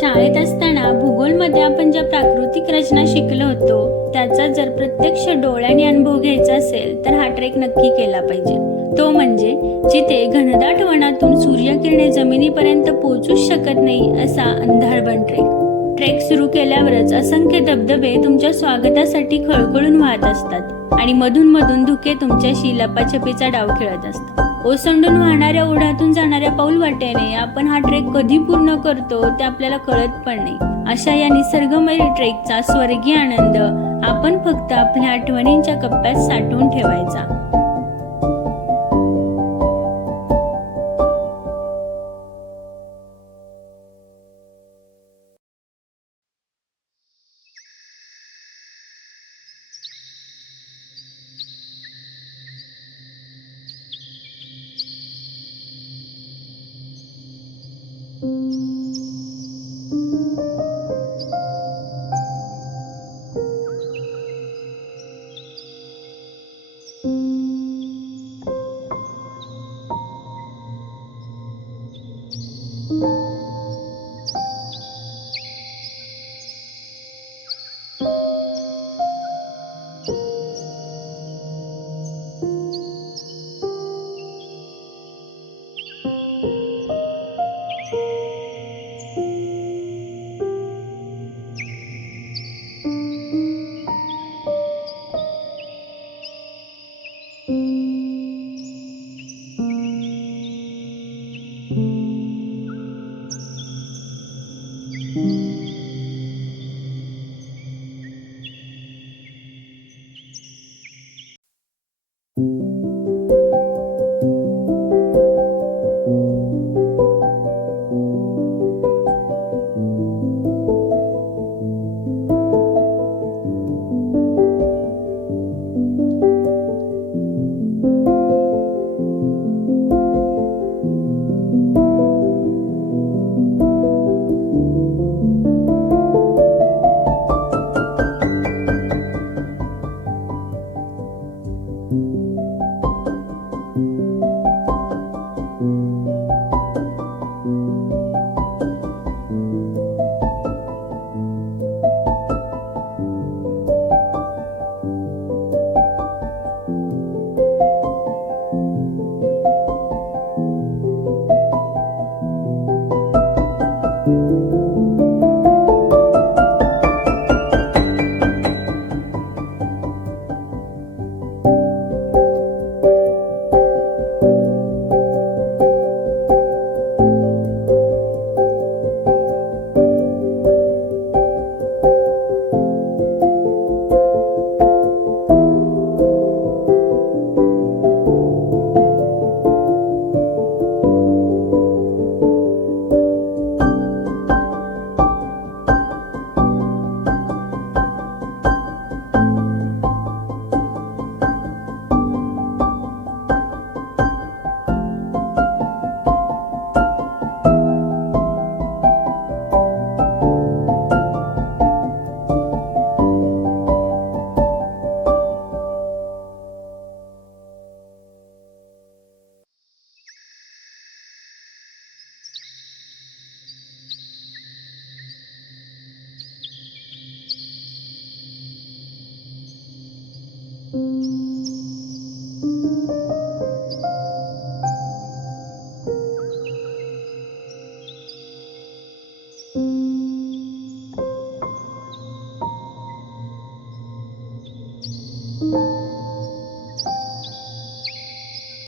शाळेत असताना भूगोलमध्ये आपण ज्या प्राकृतिक रचना शिकलो होतो त्याचा जर प्रत्यक्ष डोळ्यांनी अनुभव घ्यायचा असेल तर हा ट्रेक नक्की केला पाहिजे. तो म्हणजे जिथे घनदाट वनातून सूर्यकिरणे जमिनीपर्यंत पोहोचूच शकत नाही असा अंधारबन ट्रेक. ट्रेक सुरू केल्यावरच असंख्य धबधबे तुमच्या स्वागतासाठी खळखळून वाहत असतात आणि मधून मधून धुके तुमच्याशी लपाछपीचा डाव खेळत असतात. ओसंडून वाहणाऱ्या ओढ्यातून जाणाऱ्या पाऊल वाटेने आपण हा ट्रेक कधी पूर्ण करतो ते आपल्याला कळत पण नाही. अशा या निसर्गमय ट्रेकचा स्वर्गीय आनंद आपण फक्त आपल्या आठवणींच्या कप्प्यात साठवून ठेवायचा.